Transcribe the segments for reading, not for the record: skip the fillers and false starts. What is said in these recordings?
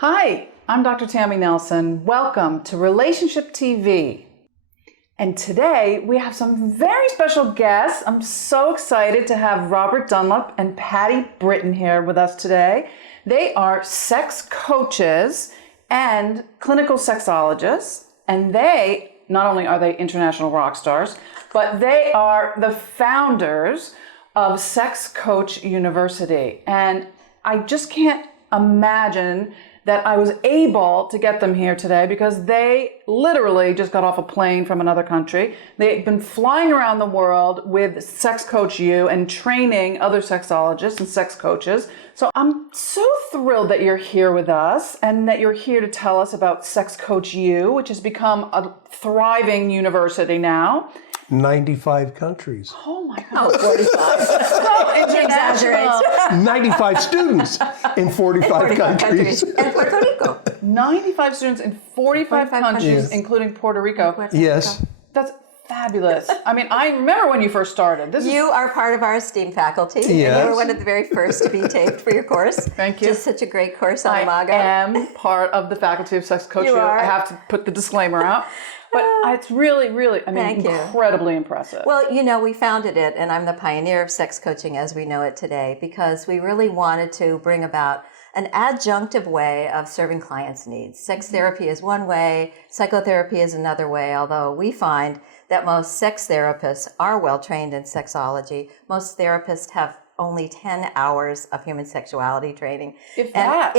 Hi, I'm Dr. Tammy Nelson. Welcome to Relationship TV. And today we have some very special guests. I'm so excited to have Robert Dunlap and Patti Britton here with us today. They are sex coaches and clinical sexologists, and they, not only are they international rock stars, but they are the founders of Sex Coach University. And I just can't imagine that I was able to get them here today because they literally just got off a plane from another country. They've been flying around the world with Sex Coach U and training other sexologists and sex coaches. So I'm so thrilled that you're here with us and that you're here to tell us about Sex Coach U, which has become a thriving university now. 95 countries. Oh my God. 45. So international. 95 students in 45 countries. And Puerto Rico. 95 students in 45 countries, countries. including Puerto Rico. Yes. That's fabulous. I mean, I remember when you first started. You are part of our esteemed faculty. Yes. And you were one of the very first to be taped for your course. Thank you. Just such a great course on I Imago. am part of the faculty of Sex Coach. You are. I have to put the disclaimer out. But it's really, I mean, Thank you. incredibly impressive. Well, you know, we founded it, and I'm the pioneer of sex coaching as we know it today, because we really wanted to bring about an adjunctive way of serving clients' needs. Sex therapy is one way, psychotherapy is another way, although we find that most sex therapists are well trained in sexology. Most therapists have only 10 hours of human sexuality training. If that.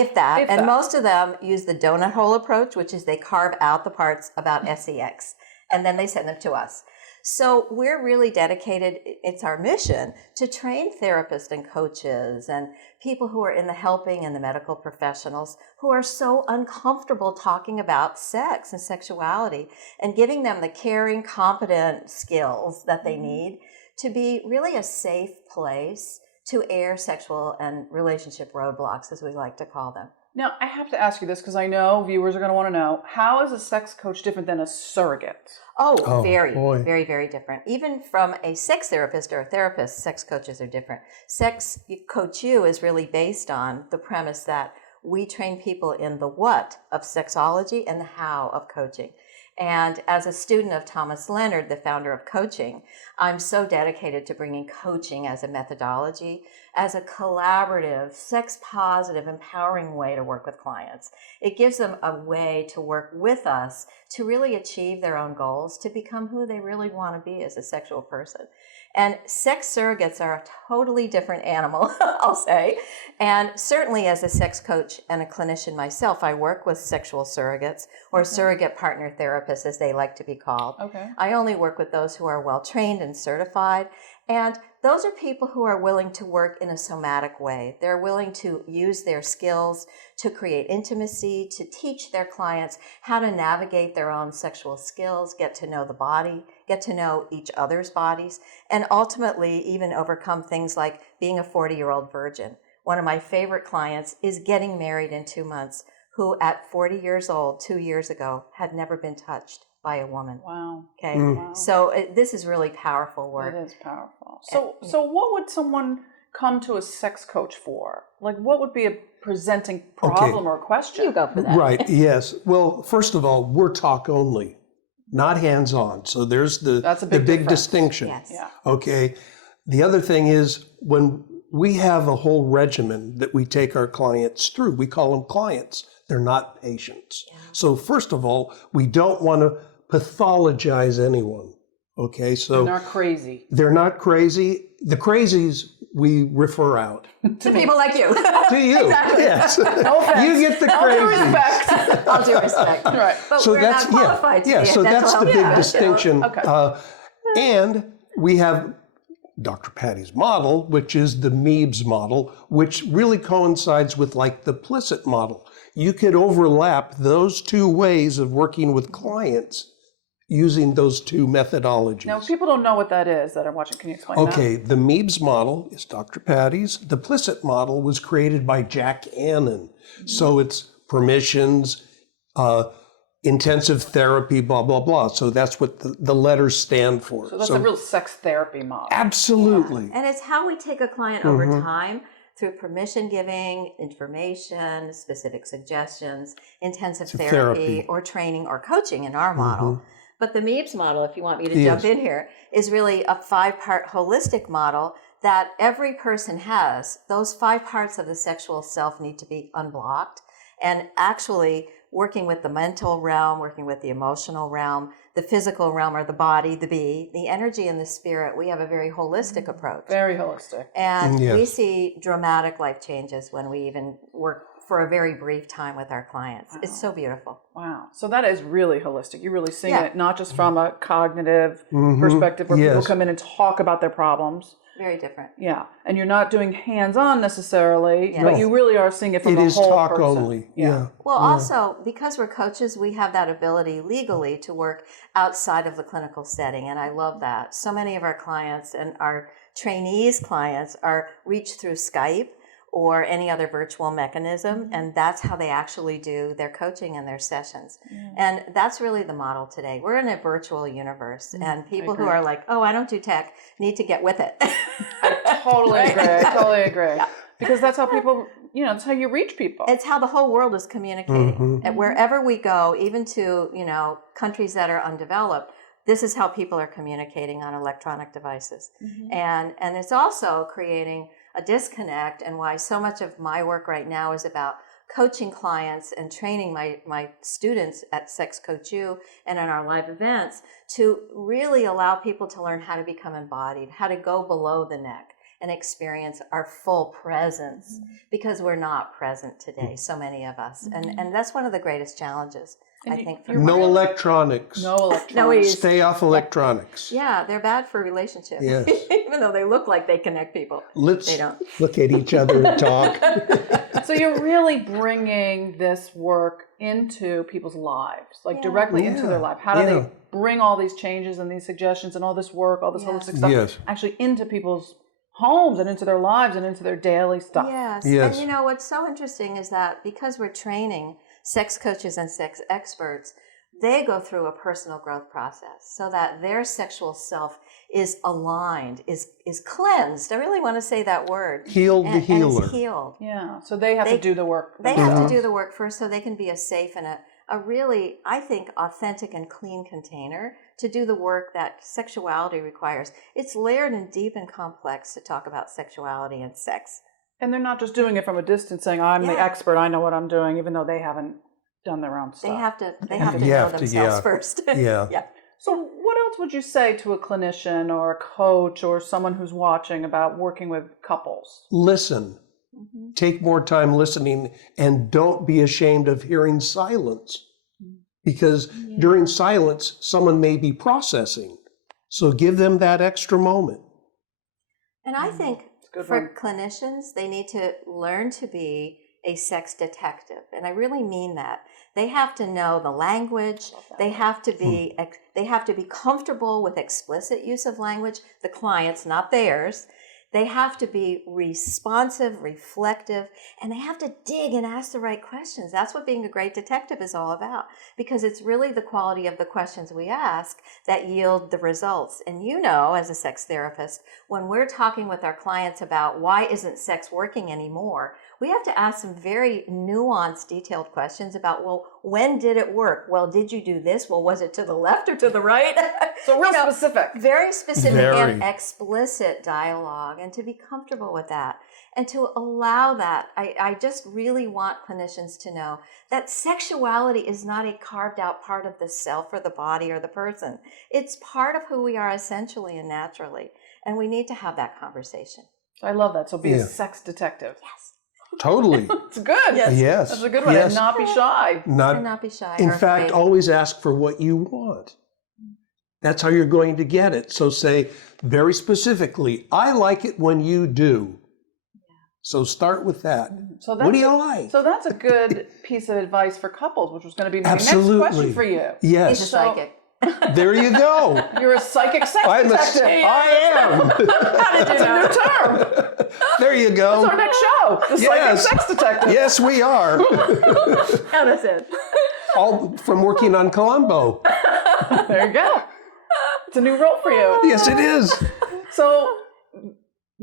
And most of them use the donut hole approach, which is they carve out the parts about sex, and then they send them to us. So we're really dedicated, it's our mission, to train therapists and coaches and people who are in the helping and the medical professionals who are so uncomfortable talking about sex and sexuality, and giving them the caring, competent skills that they need to be really a safe place to air sexual and relationship roadblocks, as we like to call them. Now, I have to ask you this because I know viewers are going to want to know, how is a sex coach different than a surrogate? Oh, very, boy. very, very different. Even from a sex therapist or a therapist, sex coaches are different. Sex Coach U is really based on the premise that we train people in the what of sexology and the how of coaching. And as a student of Thomas Leonard, the founder of coaching, I'm so dedicated to bringing coaching as a methodology, as a collaborative, sex-positive, empowering way to work with clients. It gives them a way to work with us to really achieve their own goals, to become who they really want to be as a sexual person. And sex surrogates are a totally different animal, I'll say. And certainly as a sex coach and a clinician myself, I work with sexual surrogates or surrogate partner therapists, as they like to be called. Okay. I only work with those who are well trained and certified. And those are people who are willing to work in a somatic way. They're willing to use their skills to create intimacy, to teach their clients how to navigate their own sexual skills, get to know the body, get to know each other's bodies, and ultimately even overcome things like being a 40-year-old virgin. One of my favorite clients is getting married in 2 months, who at 40 years old, 2 years ago, had never been touched by a woman. Wow. Okay, Wow. so this is really powerful work. It is powerful. So what would someone come to a sex coach for? Like, what would be a presenting problem or question? You go for that. Right, yes. Well, first of all, we're talk only, not hands-on. So there's That's a the big big difference. distinction. Yes. Yeah. Okay. The other thing is, when we have a whole regimen that we take our clients through, we call them clients. They're not patients. Yeah. So first of all, we don't want to pathologize anyone. Okay, so They're not crazy. they're not crazy. The crazies we refer out To people like you. to you. Yes, No offense. you get the All due crazies. respect. All due respect. Right. But So we're that's not qualified to be a so mental that's the health big professional. distinction. Okay. And we have Dr. Patti's model, which is the MEBES model, which really coincides with like the Plicit model. You could overlap those two ways of working with clients using those two methodologies. Now, if people don't know what that is that are watching, can you explain that? Okay, the MEBES model is Dr. Patti's. The Plicit model was created by Jack Annan. So it's permissions, intensive therapy, blah, blah, blah. So that's what the letters stand for. So that's a real sex therapy model. Absolutely. And it's how we take a client over time through permission giving, information, specific suggestions, intensive Therapy. or training or coaching in our model. But the MEBES model, if you want me to jump in here, is really a 5-part holistic model that every person has. Those 5 parts of the sexual self need to be unblocked, and actually working with the mental realm, working with the emotional realm, the physical realm, or the body, the energy and the spirit. We have a very holistic approach. Very holistic. And Yes. we see dramatic life changes when we even work for a very brief time with our clients. It's so beautiful. Wow. So that is really holistic. You're really seeing Yeah. it not just from a cognitive perspective where people come in and talk about their problems. Very different. Yeah. And you're not doing hands-on necessarily, Yes. but you really are seeing it from It the is whole talk person. only. Yeah. Well, also, because we're coaches, we have that ability legally to work outside of the clinical setting, and I love that. So many of our clients and our trainees' clients are reached through Skype or any other virtual mechanism, and that's how they actually do their coaching and their sessions. And that's really the model today. We're in a virtual universe, and people who are like, oh, I don't do tech, need to get with it. I totally agree. I totally agree. Because that's how people, that's how you reach people. It's how the whole world is communicating. And wherever we go, even to, countries that are undeveloped, this is how people are communicating on electronic devices. And it's also creating a disconnect, and why so much of my work right now is about coaching clients and training my students at Sex Coach U and in our live events to really allow people to learn how to become embodied, how to go below the neck and experience our full presence, because we're not present today, so many of us. And that's one of the greatest challenges, I think. For No electronics. No electronics. Stay off electronics. Yeah, they're bad for relationships. Yes. Even though they look like they connect people. Let's They don't. look at each other and talk. So you're really bringing this work into people's lives, like directly into their life. How do they bring all these changes and these suggestions and all this work, all this holistic stuff, actually into people's homes and into their lives and into their daily stuff? Yes. Yes. And what's so interesting is that because we're training sex coaches and sex experts, they go through a personal growth process so that their sexual self is aligned, is cleansed. I really want to say that word. Healed the healer. And it's healed. Yeah. So they have to do the work. They have to do the work first so they can be a safe and a really, I think, authentic and clean container to do the work that sexuality requires. It's layered and deep and complex to talk about sexuality and sex. And they're not just doing it from a distance saying, I'm the expert, I know what I'm doing, even though they haven't done their own stuff. They have to know themselves first. Yeah. So what else would you say to a clinician or a coach or someone who's watching about working with couples? Listen. Take more time listening, and don't be ashamed of hearing silence, because during silence, someone may be processing. So give them that extra moment. And I think for clinicians, they need to learn to be a sex detective. And I really mean that. They have to know the language. They have to be comfortable with explicit use of language, the client's, not theirs. They have to be responsive, reflective, and they have to dig and ask the right questions. That's what being a great detective is all about, because it's really the quality of the questions we ask that yield the results. And as a sex therapist, when we're talking with our clients about why isn't sex working anymore, we have to ask some very nuanced, detailed questions about, well, when did it work? Well, did you do this? Well, was it to the left or to the right? So real specific. Very specific and explicit dialogue, and to be comfortable with that and to allow that. I just really want clinicians to know that sexuality is not a carved out part of the self or the body or the person. It's part of who we are essentially and naturally. And we need to have that conversation. I love that. So be a sex detective. Yes. Totally. It's good. Yes. That's a good one. And not be shy. And not be shy. In or fact, afraid. always ask for what you want. That's how you're going to get it. So say very specifically, I like it when you do. So start with that. So what do you like? So that's a good piece of advice for couples, which was going to be my Absolutely. next question for you. Yes. He's a psychic. There you go. You're a psychic sex detective. I am. How did you know? It's a new term. There you go. That's our next show. The psychic sex detective. Yes, we are. How does it? All from working on Columbo. There you go. It's a new role for you. Yes, it is. So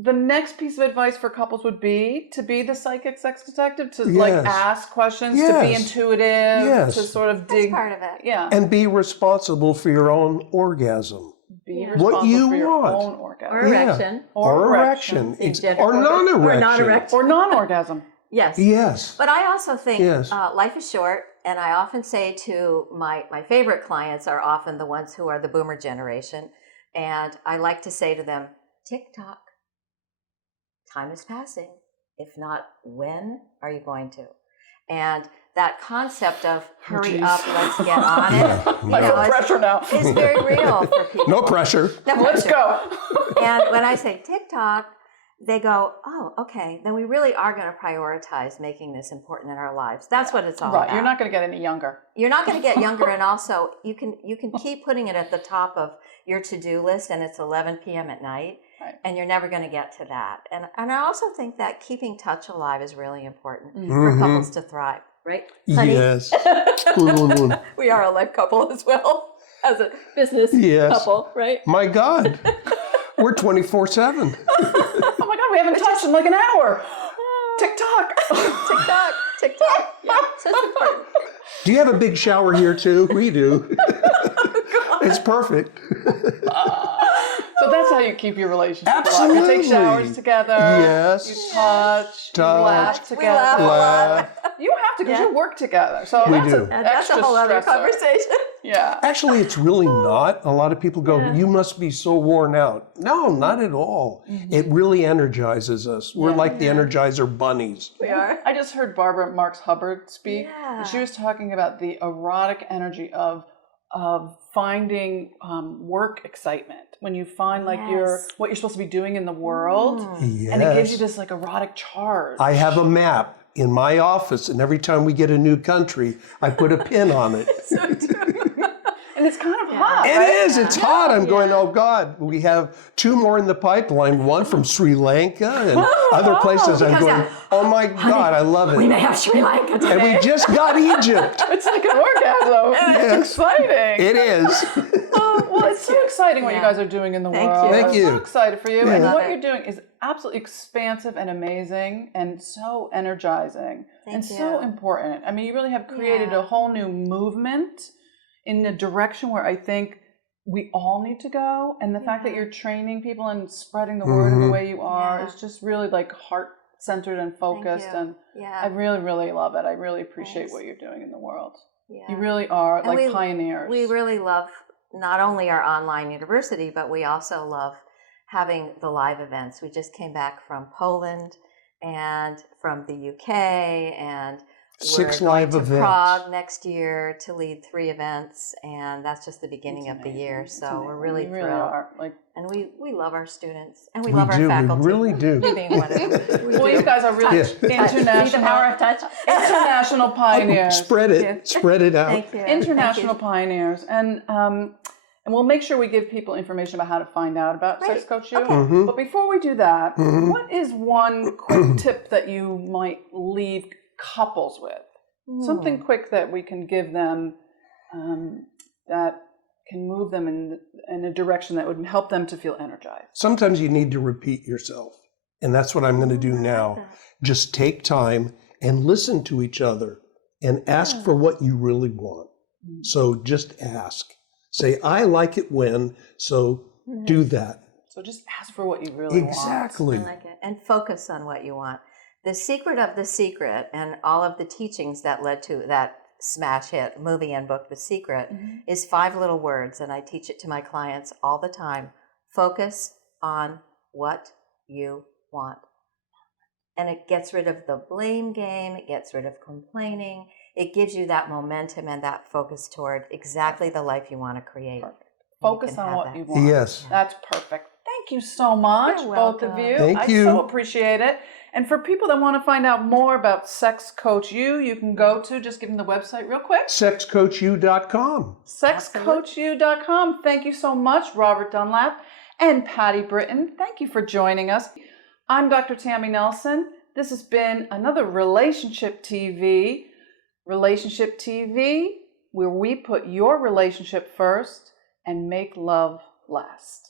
the next piece of advice for couples would be to be the psychic sex detective, to Yes. ask questions, to be Yes. intuitive, Yes. to sort of That's dig. part of it. Yeah. And be responsible for your own orgasm. Be Yeah. responsible What you for your want. own orgasm. Or erection. Or erection. Gender Or focus. non-erection. Or non-erection. Or non-orgasm. Yes. Yes. But I also think Yes. life is short, and I often say to my favorite clients are often the ones who are the boomer generation, and I like to say to them, tick-tock, time is passing. If not, when are you going to? And that concept of hurry up, let's get on it, I feel pressure now. is very real for people. No pressure. No Let's pressure. go. And when I say TikTok, they go, oh, okay, then we really are going to prioritize making this important in our lives. That's what it's all Right. about. You're not going to get any younger. You're not going to get younger, and also you can keep putting it at the top of your to-do list, and it's 11 p.m. at night, Right. and you're never going to get to that. And I also think that keeping touch alive is really important for Mhm. couples to thrive, right? Honey? Yes. We are a life couple as well as a business Yes. couple, right? My God. We're 24/7. Oh my God, we haven't touched in like an hour. TikTok. TikTok, TikTok. Yeah, so it's important. Do you have a big shower here too? We do. It's perfect. So that's how you keep your relationship alive. You take Absolutely. showers together. Yes. You touch. You Touch. laugh We together. laugh a lot. Laugh. You have to because Yeah. you work together. So We that's do. an And that's a extra whole other stressor. conversation. Yeah. Actually, it's really not. A lot of people go, Yeah. you must be so worn out. No, not at all. It really energizes us. We're like the Energizer bunnies. We are. I just heard Barbara Marx Hubbard speak. Yeah. And she was talking about the erotic energy of finding work excitement. When you find like Yes. what you're supposed to be doing in the world, Yes. and it gives you this like erotic charge. I have a map in my office, and every time we get a new country, I put a pin on it. And it's kind of hot. It right? is. It's hot. I'm going, oh God, we have 2 more in the pipeline, one from Sri Lanka and other places. I'm because, going, oh my God, I love We it. may have Sri Lanka today. And we just got Egypt. It's like an orgasm. Yes. It's exciting. It is. Well, it's so exciting what you Yeah. guys are doing in the Thank world. you. Thank I'm you. so excited for you. And Love what it. you're doing is absolutely expansive and amazing and so energizing and Thank so you. important. I mean, you really have created Yeah. a whole new movement in the direction where I think we all need to go. And the fact that you're training people and spreading the word in the way you are Yeah. is just really like heart-centered and focused. you. And Yeah. I really, really love it. I really appreciate Thanks. what you're doing in the world. Yeah. You really are And like pioneers. We really love not only our online university, but we also love having the live events. We just came back from Poland and from the UK, and 6 we're going live to events. Prague next year to lead 3 events, and that's just the beginning It's of the amazing. year. It's So amazing. we're really We thrilled. are. Like, And we love our students, and we We love do. our faculty. We really do. You being one of them. We well, do. you guys are really Yes. See the international, power of touch. international pioneers. Spread it. Spread it out. Thank you. International Thank pioneers, and we'll make sure we give people information about how to find out about Sex Great. Coach U. Okay. Mm-hmm. But before we do that, what is one quick tip that you might leave couples with? Something quick that we can give them that can move them in a direction that would help them to feel energized. Sometimes you need to repeat yourself. And that's what I'm going to do now. Just take time and listen to each other and ask for what you really want. So just ask. Say, I like it when, so do that. So just ask for what you really want. Exactly. I like it. And focus on what you want. The secret of the secret and all of the teachings that led to that smash hit movie and book, The Secret, is 5 little words. And I teach it to my clients all the time. Focus on what you want. And it gets rid of the blame game. It gets rid of complaining. It gives you that momentum and that focus toward exactly the life you want to create. Perfect. You Focus can on have what that. you want. Yes. That's perfect. Thank you so much, You're both of welcome. you. Thank I you. so appreciate it. And for people that want to find out more about Sex Coach U, you can go to, just give them the website real quick, Sexcoachu.com. sexcoachu.com. Thank you so much, Robert Dunlap and Patti Britton. Thank you for joining us. I'm Dr. Tammy Nelson. This has been another Relationship TV, where we put your relationship first and make love last.